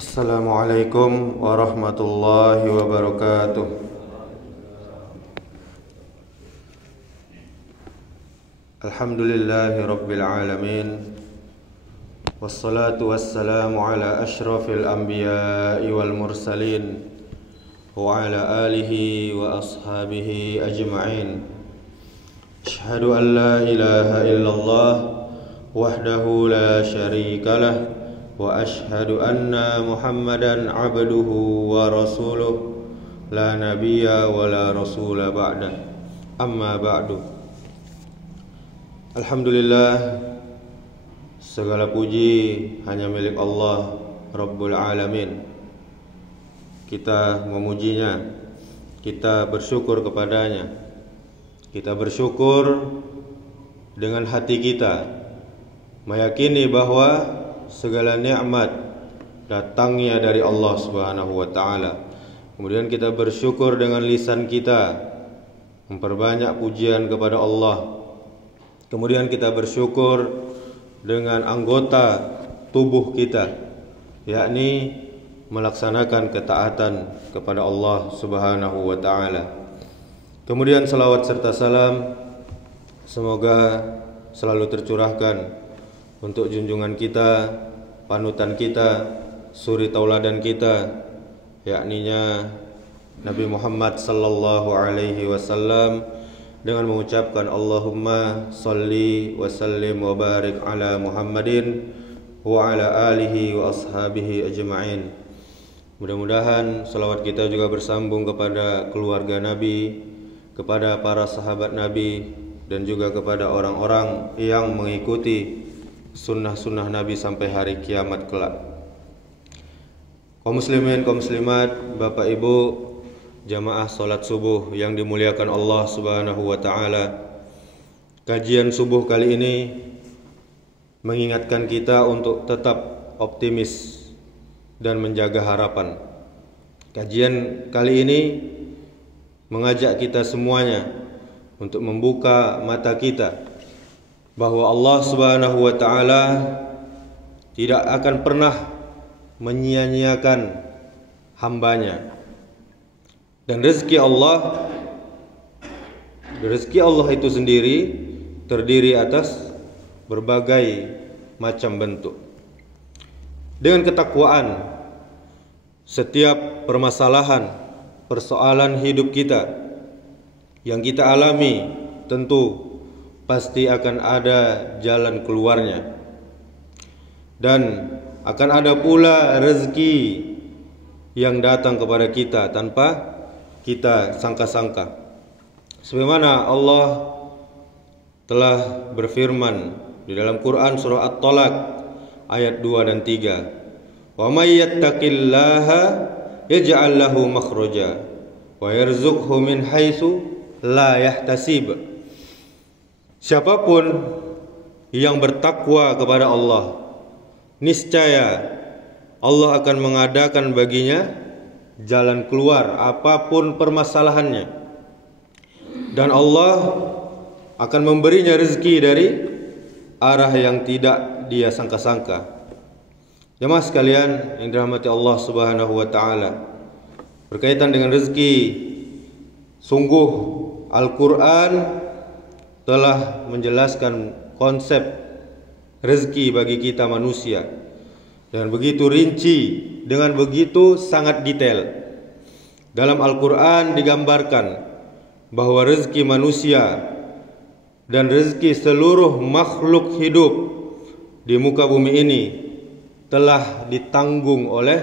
Assalamualaikum warahmatullahi wabarakatuh. Alhamdulillahi rabbil alamin. Wassalatu wassalamu ala ashrafil anbiya'i wal mursalin wa ala alihi wa ashabihi ajma'in. Ashhadu an la ilaha illallah wahdahu la syarika lah wa ashhadu anna Muhammadan abduhu wa rasuluh la nabiyya wa la rasula ba'dah. Amma ba'du. Alhamdulillah, segala puji hanya milik Allah Rabbul Alamin. Kita memujinya, kita bersyukur kepadanya. Kita bersyukur dengan hati kita, meyakini bahwa segala nikmat datangnya dari Allah Subhanahu wa taala. Kemudian kita bersyukur dengan lisan kita, memperbanyak pujian kepada Allah. Kemudian kita bersyukur dengan anggota tubuh kita, yakni melaksanakan ketaatan kepada Allah Subhanahu wa taala. Kemudian salawat serta salam semoga selalu tercurahkan untuk junjungan kita, panutan kita, suri tauladan kita, yakninya Nabi Muhammad sallallahu alaihi wasallam, dengan mengucapkan Allahumma salli wa sallim wa barik ala Muhammadin wa ala alihi wa ashabihi ajma'in. Mudah-mudahan salawat kita juga bersambung kepada keluarga Nabi, kepada para sahabat Nabi, dan juga kepada orang-orang yang mengikuti sunnah-sunnah Nabi sampai hari kiamat kelak. Kaum muslimin, kaum muslimat, Bapak Ibu, jamaah salat subuh yang dimuliakan Allah Subhanahu wa taala. Kajian subuh kali ini mengingatkan kita untuk tetap optimis dan menjaga harapan. Kajian kali ini mengajak kita semuanya untuk membuka mata kita bahwa Allah Subhanahu wa taala tidak akan pernah menyia-nyiakan hambanya. Dan rezeki Allah itu sendiri terdiri atas berbagai macam bentuk. Dengan ketakwaan, setiap permasalahan, persoalan hidup kita yang kita alami tentu pasti akan ada jalan keluarnya, dan akan ada pula rezeki yang datang kepada kita tanpa kita sangka-sangka. Sebagaimana Allah telah berfirman di dalam Quran surah At-Talaq ayat 2 dan 3, "Wa may yattaqillaha yaj'al lahu makhraja wa yarzuqhu min haitsu la yahtasib." Siapapun yang bertakwa kepada Allah, niscaya Allah akan mengadakan baginya jalan keluar apapun permasalahannya, dan Allah akan memberinya rezeki dari arah yang tidak dia sangka-sangka. Jemaah sekalian yang dirahmati Allah Subhanahu wa taala, berkaitan dengan rezeki, sungguh Al-Qur'an telah menjelaskan konsep rezeki bagi kita manusia dengan begitu rinci, dengan begitu sangat detail. Dalam Al-Quran digambarkan bahwa rezeki manusia dan rezeki seluruh makhluk hidup di muka bumi ini telah ditanggung oleh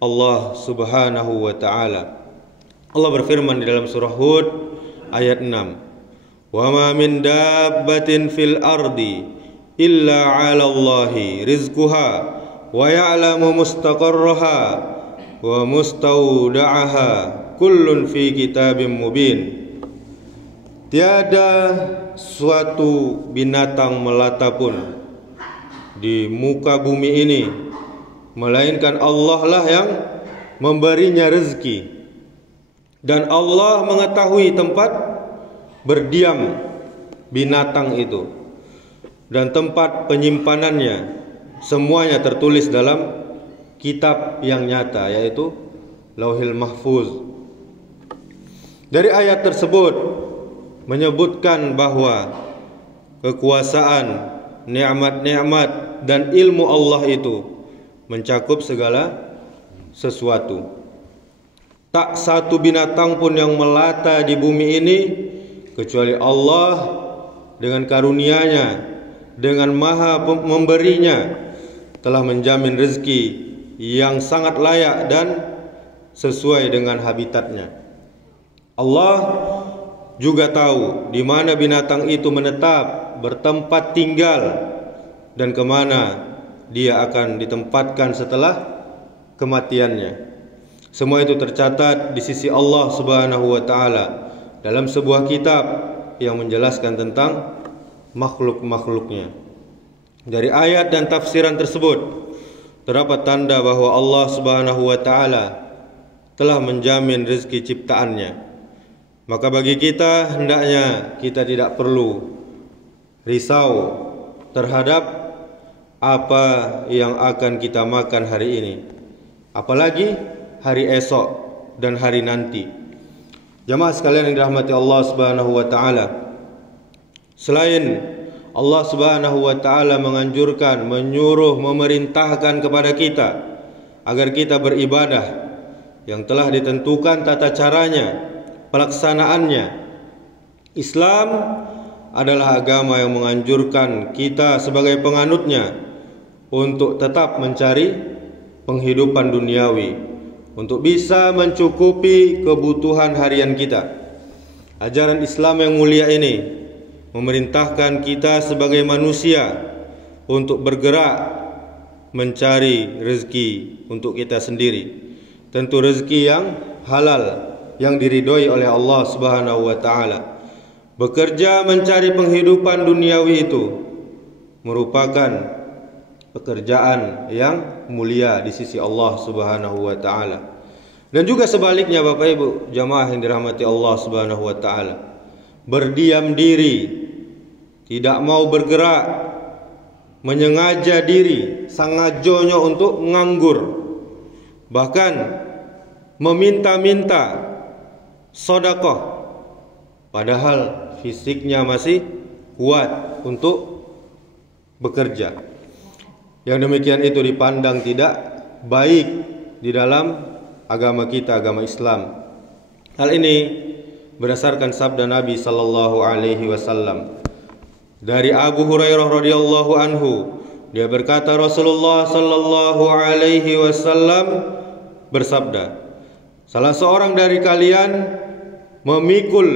Allah Subhanahu wa taala. Allah berfirman di dalam surah Hud ayat 6, "Wa ma min dabbatin fil ardi illa 'ala Allahi rizquha wa ya'lamu mustaqarraha wa mustawda'aha kullun fi kitabim mubin." Tiada suatu binatang melata pun di muka bumi ini melainkan Allah lah yang memberinya rezeki, dan Allah mengetahui tempat berdiam binatang itu dan tempat penyimpanannya. Semuanya tertulis dalam kitab yang nyata, yaitu Lauhil Mahfuz. Dari ayat tersebut menyebutkan bahwa kekuasaan, nikmat-nikmat dan ilmu Allah itu mencakup segala sesuatu. Tak satu binatang pun yang melata di bumi ini kecuali Allah dengan karunia-Nya, dengan maha memberinya, telah menjamin rezeki yang sangat layak dan sesuai dengan habitatnya. Allah juga tahu di mana binatang itu menetap, bertempat tinggal, dan kemana dia akan ditempatkan setelah kematiannya. Semua itu tercatat di sisi Allah Subhanahu wa taala dalam sebuah kitab yang menjelaskan tentang makhluk-makhluknya. Dari ayat dan tafsiran tersebut terdapat tanda bahwa Allah Subhanahu wa taala telah menjamin rezeki ciptaannya. Maka bagi kita hendaknya kita tidak perlu risau terhadap apa yang akan kita makan hari ini, apalagi hari esok dan hari nanti. Jamaah sekalian yang dirahmati Allah Subhanahu wa taala, selain Allah Subhanahu wa taala menganjurkan, menyuruh, memerintahkan kepada kita agar kita beribadah yang telah ditentukan tata caranya, pelaksanaannya, Islam adalah agama yang menganjurkan kita sebagai penganutnya untuk tetap mencari penghidupan duniawi, untuk bisa mencukupi kebutuhan harian kita. Ajaran Islam yang mulia ini memerintahkan kita sebagai manusia untuk bergerak mencari rezeki untuk kita sendiri. Tentu rezeki yang halal, yang diridhoi oleh Allah Subhanahu wa taala. Bekerja mencari penghidupan duniawi itu merupakan pekerjaan yang mulia di sisi Allah Subhanahu wa taala. Dan juga sebaliknya Bapak Ibu jamaah yang dirahmati Allah Subhanahu wa taala, berdiam diri, tidak mau bergerak, menyengaja diri, sangajonya untuk nganggur, bahkan meminta-minta sedekah padahal fisiknya masih kuat untuk bekerja. Yang demikian itu dipandang tidak baik di dalam agama kita, agama Islam. Hal ini berdasarkan sabda Nabi sallallahu alaihi wasallam. Dari Abu Hurairah radhiyallahu anhu, dia berkata Rasulullah sallallahu alaihi wasallam bersabda, salah seorang dari kalian memikul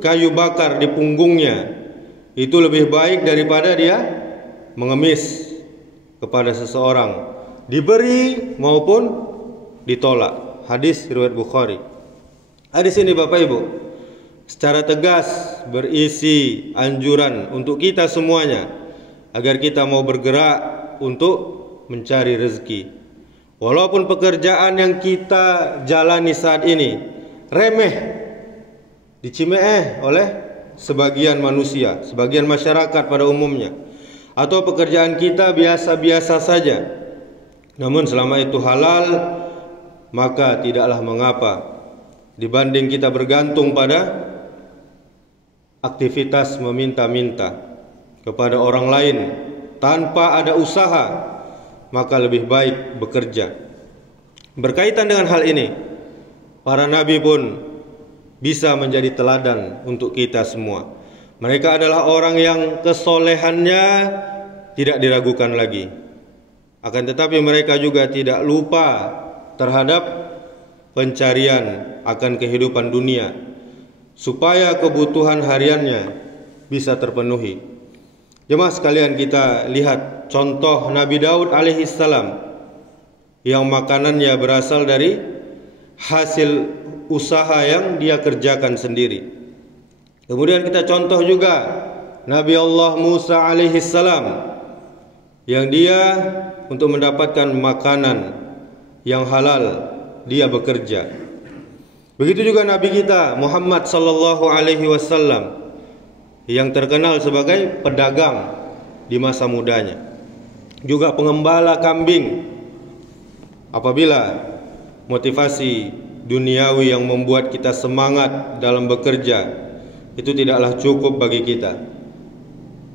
kayu bakar di punggungnya itu lebih baik daripada dia mengemis kepada seseorang, diberi maupun ditolak. Hadis riwayat Bukhari. Hadis ini Bapak Ibu secara tegas berisi anjuran untuk kita semuanya agar kita mau bergerak untuk mencari rezeki. Walaupun pekerjaan yang kita jalani saat ini remeh, dicimeh oleh sebagian manusia, sebagian masyarakat pada umumnya, atau pekerjaan kita biasa-biasa saja, namun selama itu halal, maka tidaklah mengapa dibanding kita bergantung pada aktivitas meminta-minta kepada orang lain tanpa ada usaha, maka lebih baik bekerja. Berkaitan dengan hal ini, para nabi pun bisa menjadi teladan untuk kita semua. Mereka adalah orang yang kesolehannya tidak diragukan lagi. Akan tetapi mereka juga tidak lupa terhadap pencarian akan kehidupan dunia, supaya kebutuhan hariannya bisa terpenuhi. Jemaah sekalian, kita lihat contoh Nabi Daud alaihissalam yang makanannya berasal dari hasil usaha yang dia kerjakan sendiri. Kemudian kita contoh juga Nabi Allah Musa alaihissalam yang dia untuk mendapatkan makanan yang halal dia bekerja. Begitu juga Nabi kita Muhammad sallallahu alaihi wasallam yang terkenal sebagai pedagang di masa mudanya, juga pengembala kambing Apabila motivasi duniawi yang membuat kita semangat dalam bekerja itu tidaklah cukup bagi kita,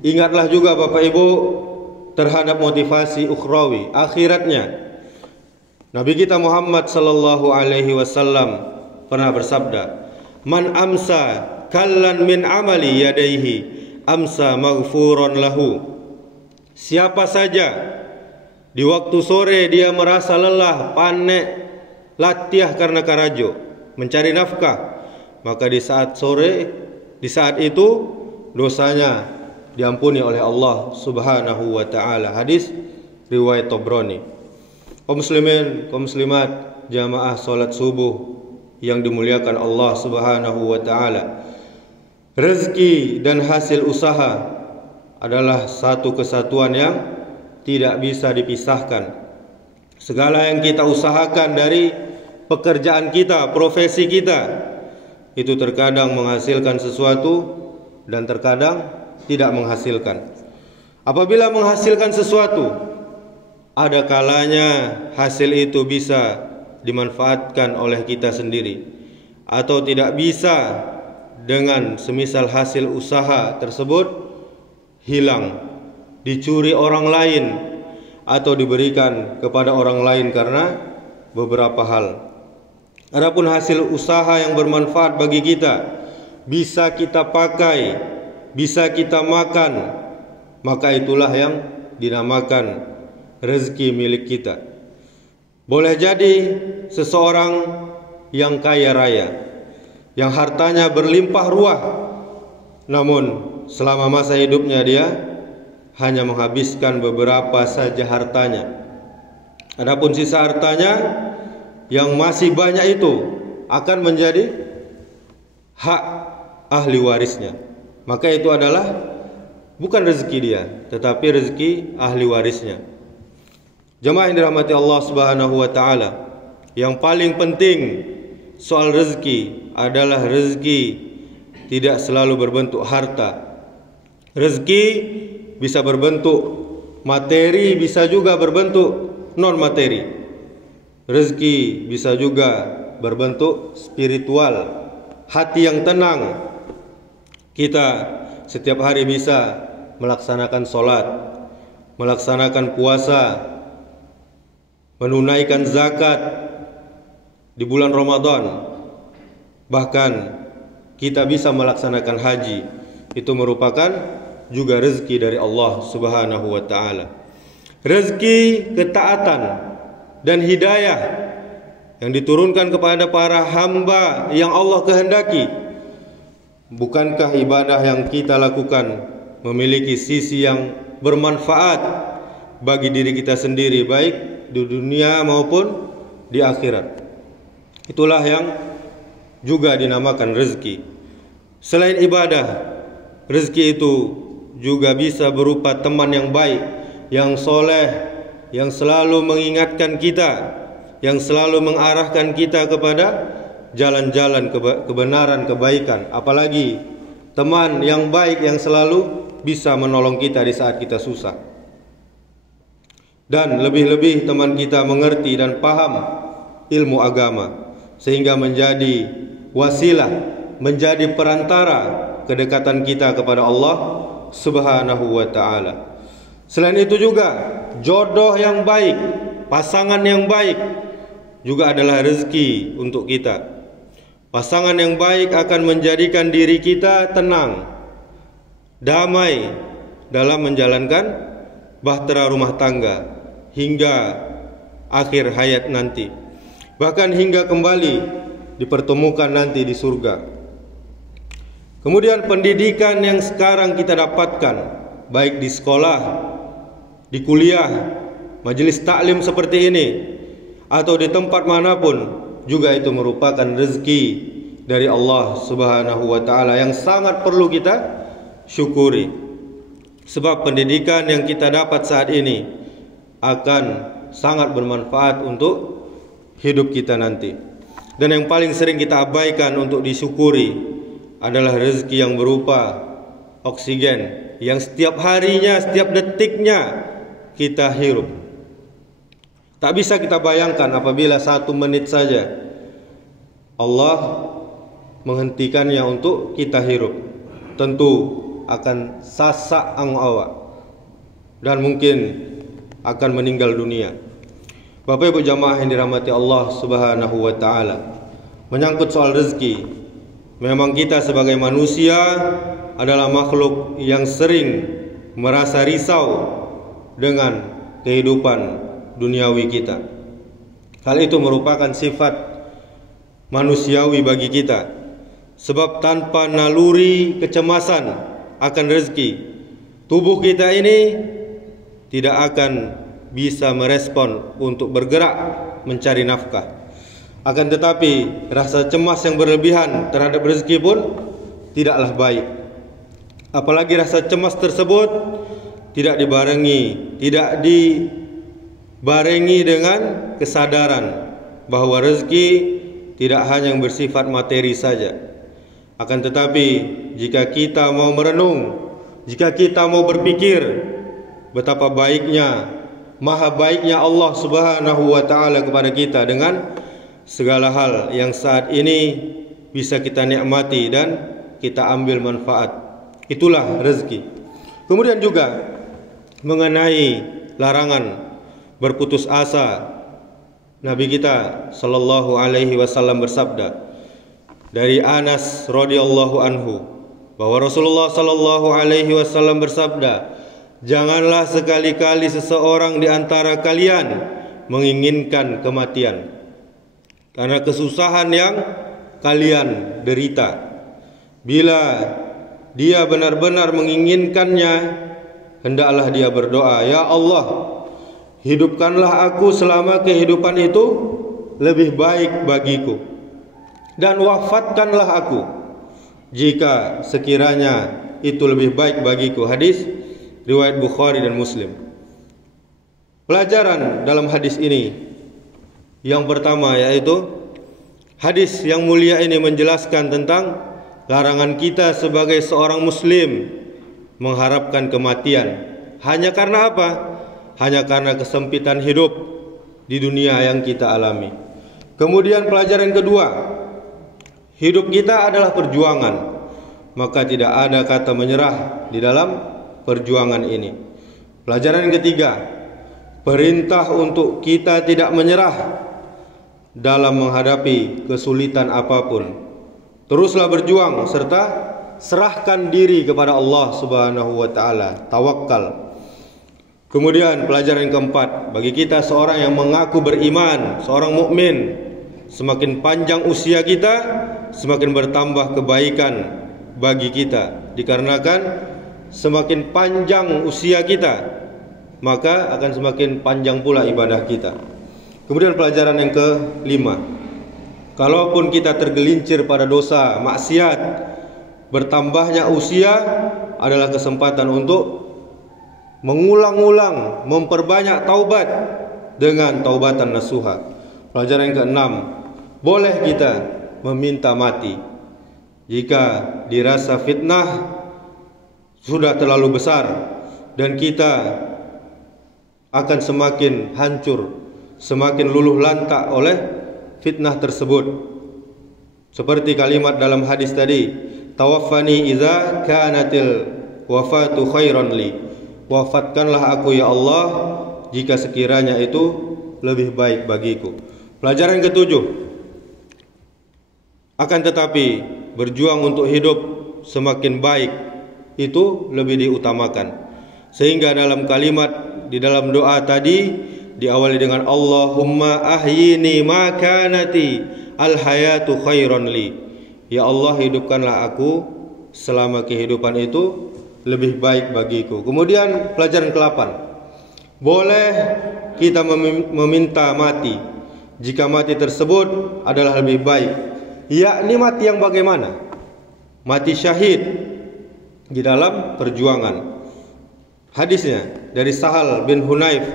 ingatlah juga Bapak Ibu terhadap motivasi ukhrawi, akhiratnya. Nabi kita Muhammad sallallahu alaihi wasallam pernah bersabda, "Man amsa kallan min amali yadaihi amsa maghfuran lahu." Siapa saja di waktu sore dia merasa lelah, panik, latiah karena karajo, mencari nafkah, maka di saat sore, di saat itu dosanya diampuni oleh Allah Subhanahu wa taala. Hadis riwayat Tabrani. Kaum muslimin, kaum muslimat, jamaah salat subuh yang dimuliakan Allah Subhanahu wa taala. Rezeki dan hasil usaha adalah satu kesatuan yang tidak bisa dipisahkan. Segala yang kita usahakan dari pekerjaan kita, profesi kita, itu terkadang menghasilkan sesuatu dan terkadang tidak menghasilkan. Apabila menghasilkan sesuatu, ada kalanya hasil itu bisa dimanfaatkan oleh kita sendiri, atau tidak bisa dengan semisal hasil usaha tersebut hilang, dicuri orang lain, atau diberikan kepada orang lain karena beberapa hal. Adapun hasil usaha yang bermanfaat bagi kita, bisa kita pakai, bisa kita makan, maka itulah yang dinamakan rezeki milik kita. Boleh jadi seseorang yang kaya raya, yang hartanya berlimpah ruah, namun selama masa hidupnya dia hanya menghabiskan beberapa saja hartanya. Adapun sisa hartanya yang masih banyak itu akan menjadi hak ahli warisnya. Maka itu adalah bukan rezeki dia, tetapi rezeki ahli warisnya. Jemaah yang dirahmati Allah Subhanahu wa taala, yang paling penting soal rezeki adalah rezeki tidak selalu berbentuk harta. Rezeki bisa berbentuk materi, bisa juga berbentuk non materi. Rezeki bisa juga berbentuk spiritual, hati yang tenang. Kita setiap hari bisa melaksanakan sholat, melaksanakan puasa, menunaikan zakat di bulan Ramadan. Bahkan kita bisa melaksanakan haji. Itu merupakan juga rezeki dari Allah Subhanahu wa taala. Rezeki ketaatan dan hidayah yang diturunkan kepada para hamba yang Allah kehendaki. Bukankah ibadah yang kita lakukan memiliki sisi yang bermanfaat bagi diri kita sendiri, baik di dunia maupun di akhirat? Itulah yang juga dinamakan rezeki. Selain ibadah, rezeki itu juga bisa berupa teman yang baik, yang soleh, yang selalu mengingatkan kita, yang selalu mengarahkan kita kepada jalan-jalan kebenaran, kebaikan. Apalagi teman yang baik yang selalu bisa menolong kita di saat kita susah. Dan lebih-lebih teman kita mengerti dan paham ilmu agama, sehingga menjadi wasilah, menjadi perantara kedekatan kita kepada Allah Subhanahu wa taala. Selain itu juga jodoh yang baik, pasangan yang baik juga adalah rezeki untuk kita. Pasangan yang baik akan menjadikan diri kita tenang, damai dalam menjalankan bahtera rumah tangga hingga akhir hayat nanti, bahkan hingga kembali dipertemukan nanti di surga. Kemudian pendidikan yang sekarang kita dapatkan, baik di sekolah, di kuliah, majelis taklim seperti ini, atau di tempat manapun, juga itu merupakan rezeki dari Allah Subhanahu wa taala yang sangat perlu kita syukuri. Sebab pendidikan yang kita dapat saat ini akan sangat bermanfaat untuk hidup kita nanti. Dan yang paling sering kita abaikan untuk disyukuri adalah rezeki yang berupa oksigen yang setiap harinya, setiap detiknya kita hirup. Tak bisa kita bayangkan apabila 1 menit saja Allah menghentikannya untuk kita hirup. Tentu akan sasak ang awak dan mungkin akan meninggal dunia. Bapak Ibu jamaah yang dirahmati Allah Subhanahu wa taala, menyangkut soal rezeki, memang kita sebagai manusia adalah makhluk yang sering merasa risau dengan kehidupan duniawi kita. Hal itu merupakan sifat manusiawi bagi kita, sebab tanpa naluri kecemasan akan rezeki, tubuh kita ini tidak akan bisa merespon untuk bergerak mencari nafkah. Akan tetapi rasa cemas yang berlebihan terhadap rezeki pun tidaklah baik. Apalagi rasa cemas tersebut tidak dibarengi dengan kesadaran bahwa rezeki tidak hanya yang bersifat materi saja. Akan tetapi jika kita mau merenung, jika kita mau berpikir betapa baiknya, maha baiknya Allah Subhanahu wa taala kepada kita dengan segala hal yang saat ini bisa kita nikmati dan kita ambil manfaat, itulah rezeki. Kemudian juga mengenai larangan berputus asa, Nabi kita sallallahu alaihi wasallam bersabda dari Anas radhiyallahu anhu bahwa Rasulullah sallallahu alaihi wasallam bersabda, janganlah sekali-kali seseorang di antara kalian menginginkan kematian karena kesusahan yang kalian derita. Bila dia benar-benar menginginkannya, hendaklah dia berdoa, ya Allah, hidupkanlah aku selama kehidupan itu lebih baik bagiku, dan wafatkanlah aku jika sekiranya itu lebih baik bagiku. Hadis riwayat Bukhari dan Muslim. Pelajaran dalam hadis ini yang pertama yaitu hadis yang mulia ini menjelaskan tentang larangan kita sebagai seorang muslim mengharapkan kematian. Hanya karena apa? Hanya karena kesempitan hidup di dunia yang kita alami. Kemudian pelajaran kedua, hidup kita adalah perjuangan, maka tidak ada kata menyerah di dalam perjuangan ini. Pelajaran ketiga, perintah untuk kita tidak menyerah dalam menghadapi kesulitan apapun. Teruslah berjuang serta serahkan diri kepada Allah Subhanahu wa taala, tawakal. Kemudian pelajaran keempat, bagi kita seorang yang mengaku beriman, seorang mukmin, semakin panjang usia kita, semakin bertambah kebaikan bagi kita. Dikarenakan semakin panjang usia kita, maka akan semakin panjang pula ibadah kita. Kemudian pelajaran yang kelima, kalaupun kita tergelincir pada dosa, maksiat, bertambahnya usia adalah kesempatan untuk mengulang-ulang, memperbanyak taubat dengan taubatan nasuha. Pelajaran yang keenam, boleh kita meminta mati jika dirasa fitnah sudah terlalu besar dan kita akan semakin hancur, semakin luluh lantak oleh fitnah tersebut. Seperti kalimat dalam hadis tadi, tawaffani idza kanatil wafatu khairan li, wafatkanlah aku ya Allah jika sekiranya itu lebih baik bagiku. Pelajaran ketujuh, akan tetapi berjuang untuk hidup semakin baik itu lebih diutamakan. Sehingga dalam kalimat di dalam doa tadi diawali dengan Allahumma ahyini ma kanati al-hayatu khairan li. Ya Allah, hidupkanlah aku selama kehidupan itu lebih baik bagiku. Kemudian pelajaran ke-8, boleh kita meminta mati jika mati tersebut adalah lebih baik. Yakni mati yang bagaimana? Mati syahid di dalam perjuangan. Hadisnya dari Sahal bin Hunayf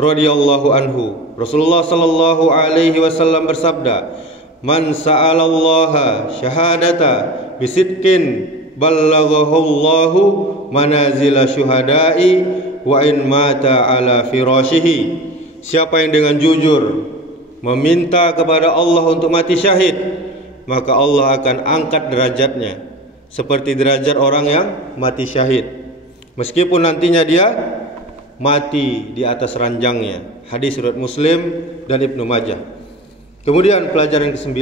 radhiyallahu anhu, Rasulullah sallallahu alaihi wasallam bersabda, man sa'alallaha syahadata bisidqin ballaghahu Allahu manazila syuhada'i wa in mata ala firashihi. siapa yang dengan jujur meminta kepada Allah untuk mati syahid, maka Allah akan angkat derajatnya seperti derajat orang yang mati syahid, meskipun nantinya dia mati di atas ranjangnya. Hadis riwayat Muslim dan Ibnu Majah. Kemudian pelajaran ke-9,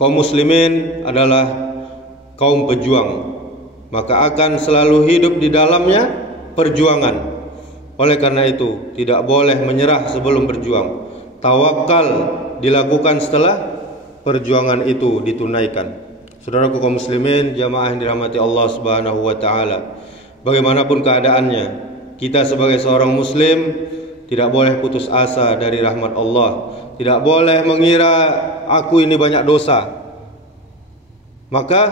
kaum muslimin adalah kaum pejuang, maka akan selalu hidup di dalamnya perjuangan. Oleh karena itu tidak boleh menyerah sebelum berjuang. Tawakal dilakukan setelah perjuangan itu ditunaikan. Saudaraku kaum muslimin, jamaah yang dirahmati Allah Subhanahu wa taala, bagaimanapun keadaannya, kita sebagai seorang muslim tidak boleh putus asa dari rahmat Allah. Tidak boleh mengira aku ini banyak dosa, maka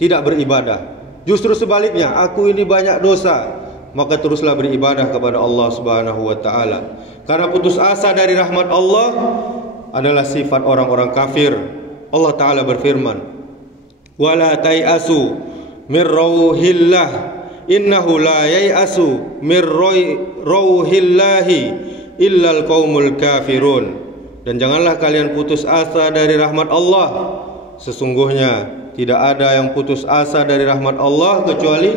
tidak beribadah. Justru sebaliknya, aku ini banyak dosa, maka teruslah beribadah kepada Allah Subhanahu wa taala. Karena putus asa dari rahmat Allah adalah sifat orang-orang kafir. Allah taala berfirman, "Wala tai'asu mir rauhillah, innahu la yai'asu mir rauhillahi illal qaumul kafirun." Dan janganlah kalian putus asa dari rahmat Allah. Sesungguhnya tidak ada yang putus asa dari rahmat Allah kecuali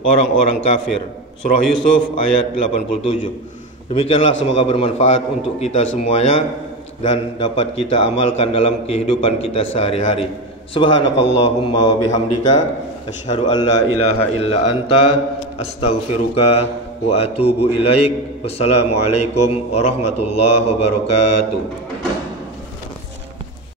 orang-orang kafir. Surah Yusuf ayat 87. Demikianlah, semoga bermanfaat untuk kita semuanya dan dapat kita amalkan dalam kehidupan kita sehari-hari. Subhanakallahumma wa bihamdika asyhadu an la ilaha illa anta astaghfiruka wa atubu ilaik. Wassalamualaikum warahmatullahi wabarakatuh.